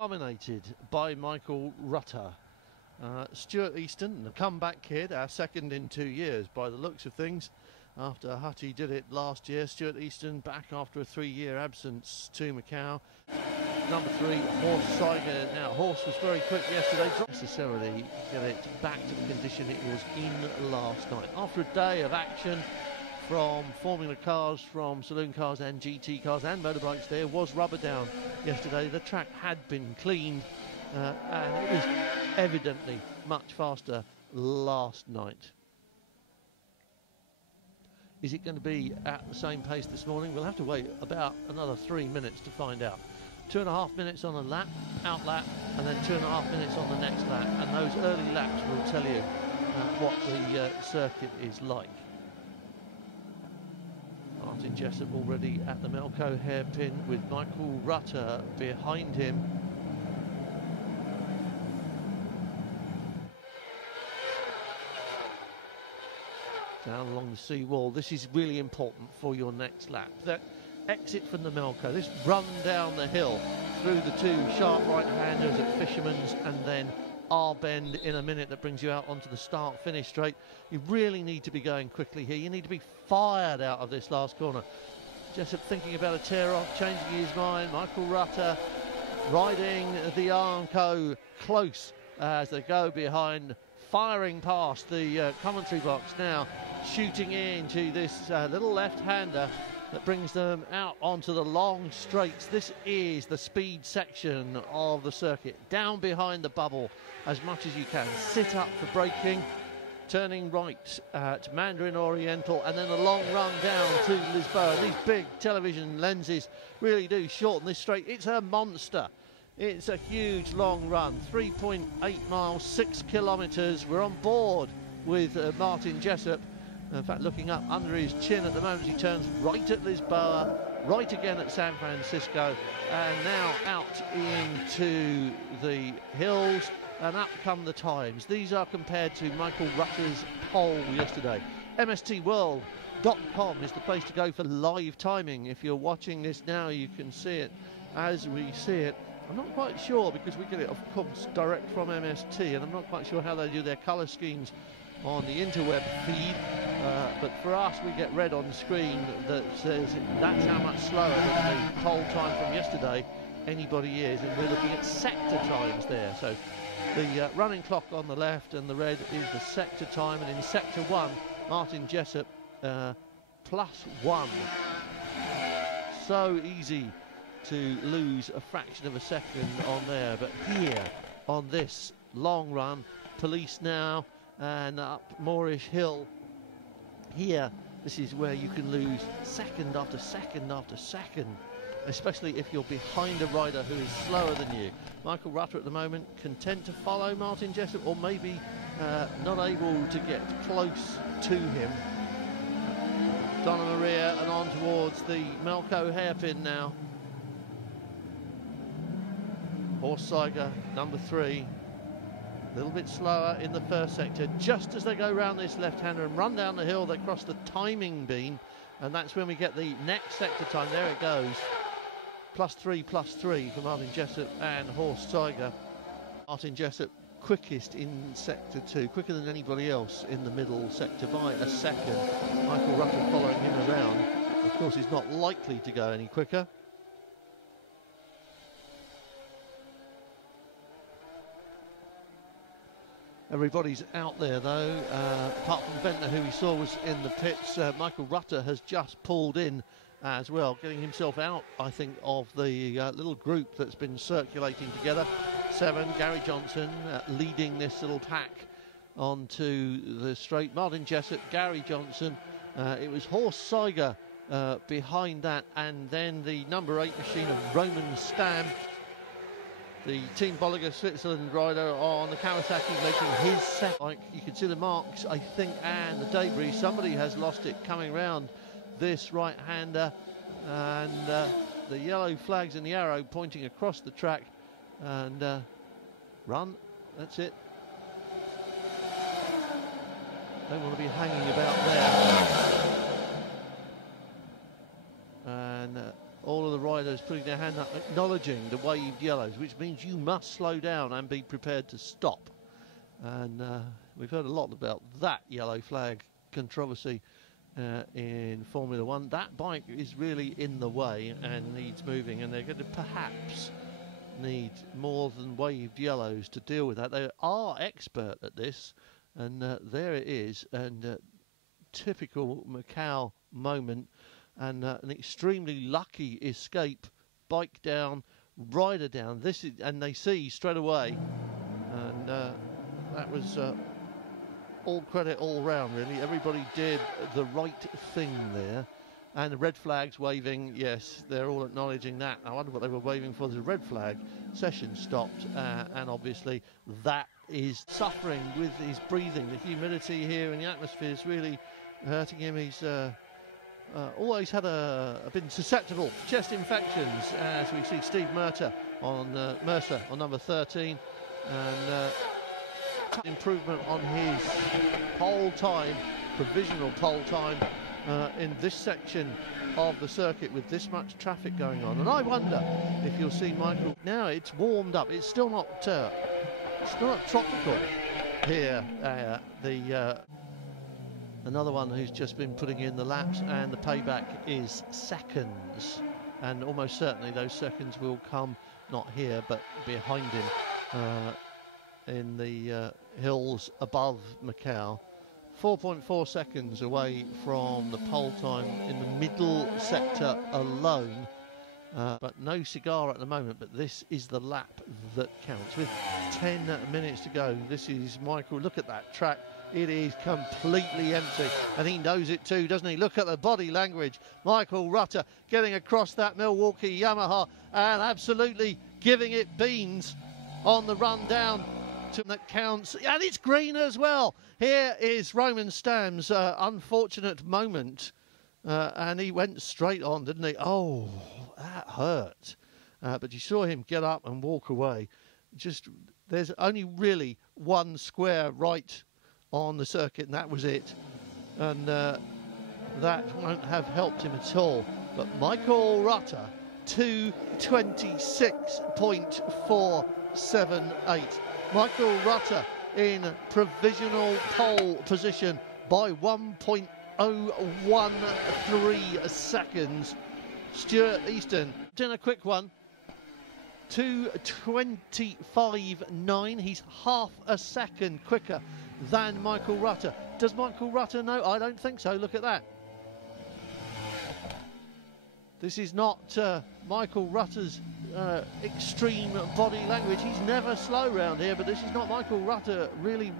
Dominated by Michael Rutter. Stuart Easton, the comeback kid, our second in 2 years by the looks of things. After Hutty did it last year, Stuart Easton back after a 3-year absence to Macau. Number 3, Horse Saiga. Now, Horse was very quick yesterday. Not necessarily get it back to the condition it was in last night. After a day of action from Formula cars, from saloon cars and GT cars and motorbikes, there was rubber down yesterday. The track had been cleaned and it was evidently much faster last night. Is it going to be at the same pace this morning? We'll have to wait about another 3 minutes to find out. 2.5 minutes on a lap, out lap, and then 2.5 minutes on the next lap. And those early laps will tell you what the circuit is like. Martin Jessup already at the Macau hairpin with Michael Rutter behind him. Down along the seawall. This is really important for your next lap. That exit from the Macau, this run down the hill through the 2 sharp right-handers at Fisherman's and then R bend in a minute that brings you out onto the start-finish straight. You really need to be going quickly here. You need to be fired out of this last corner. Jessup thinking about a tear-off, changing his mind. Michael Rutter riding the Armco close as they go behind, firing past the commentary box now, shooting into this little left-hander that brings them out onto the long straights. This is the speed section of the circuit. Down behind the bubble as much as you can. Sit up for braking, turning right to Mandarin Oriental, and then a long run down to Lisboa. And these big television lenses really do shorten this straight. It's a monster. It's a huge long run, 3.8 miles, 6 kilometres. We're on board with Martin Jessup. In fact, looking up under his chin at the moment as he turns right at Lisboa, right again at San Francisco, and now out into the hills, and up come the times. These are compared to Michael Rutter's pole yesterday. MSTworld.com is the place to go for live timing. If you're watching this now, you can see it as we see it. I'm not quite sure, because we get it, of course, direct from MST, and I'm not quite sure how they do their colour schemes on the interweb feed, but for us we get red on screen that says that's how much slower than the pole time from yesterday anybody is, and we're looking at sector times there. So the running clock on the left and the red is the sector time, and in sector 1 Martin Jessup +1. So easy to lose a fraction of a second on there, but here on this long run, police now and up Moorish Hill, here this is where you can lose second after second after second, especially if you're behind a rider who is slower than you. Michael Rutter at the moment content to follow Martin Jessup, or maybe not able to get close to him. Donna Maria and on towards the Macau hairpin now. Horse Saiga, number 3, a little bit slower in the first sector. Just as they go round this left-hander and run down the hill, they cross the timing beam, and that's when we get the next sector time. There it goes, +3 for Martin Jessup and Horse Saiga. Martin Jessup quickest in sector 2, quicker than anybody else in the middle sector by a second. Michael Rutter following him around. Of course, he's not likely to go any quicker. Everybody's out there though, apart from Ventnor, who we saw was in the pits. Michael Rutter has just pulled in as well, getting himself out, I think, of the little group that's been circulating together. 7, Gary Johnson leading this little pack onto the straight. Martin Jessup, Gary Johnson, it was Horse Saiga behind that, and then the number 8 machine of Roman Stam, the Team Bolliger Switzerland rider on the Kawasaki, making his second. Like you can see the marks, I think, and the debris. Somebody has lost it coming round this right-hander, and the yellow flags and the arrow pointing across the track, and run, that's it. Don't want to be hanging about there. And all of the riders putting their hand up, acknowledging the waved yellows, which means you must slow down and be prepared to stop. And we've heard a lot about that yellow flag controversy in Formula One. That bike is really in the way and needs moving, and they're going to perhaps need more than waved yellows to deal with that. They are expert at this, and there it is, and typical Macau moment, and an extremely lucky escape. Bike down, rider down. This is, and they see straight away, and that was all credit all round, really. Everybody did the right thing there. And the red flags waving, yes, they're all acknowledging that. I wonder what they were waving for. There's a red flag. Session stopped, and obviously that is suffering with his breathing. The humidity here in the atmosphere is really hurting him. He's always had been susceptible to chest infections, as we see Steve Mercer on number 13, and improvement on his pole time, provisional pole time. In this section of the circuit with this much traffic going on, and I wonder if you'll see Michael now. It's warmed up. It's still not tropical here. Another one who's just been putting in the laps, and the payback is seconds, and almost certainly those seconds will come not here but behind him in the hills above Macau. 4.4 seconds away from the pole time in the middle sector alone, but no cigar at the moment. But this is the lap that counts with 10 minutes to go. This is Michael. Look at that track. It is completely empty, and he knows it too, doesn't he? Look at the body language. Michael Rutter getting across that Milwaukee Yamaha and absolutely giving it beans on the run down. That counts, and it's green as well. Here is Roman Stam's unfortunate moment, and he went straight on, didn't he? Oh, that hurt. But you saw him get up and walk away. There's only really one square right on the circuit, and that was it. And that won't have helped him at all. But Michael Rutter, 2:26.478. Michael Rutter in provisional pole position by 1.013 seconds. Stuart Easton doing a quick one. 2:25.9. He's half a second quicker than Michael Rutter. Does Michael Rutter know? I don't think so. Look at that. This is not Michael Rutter's extreme body language. He's never slow round here, but this is not Michael Rutter really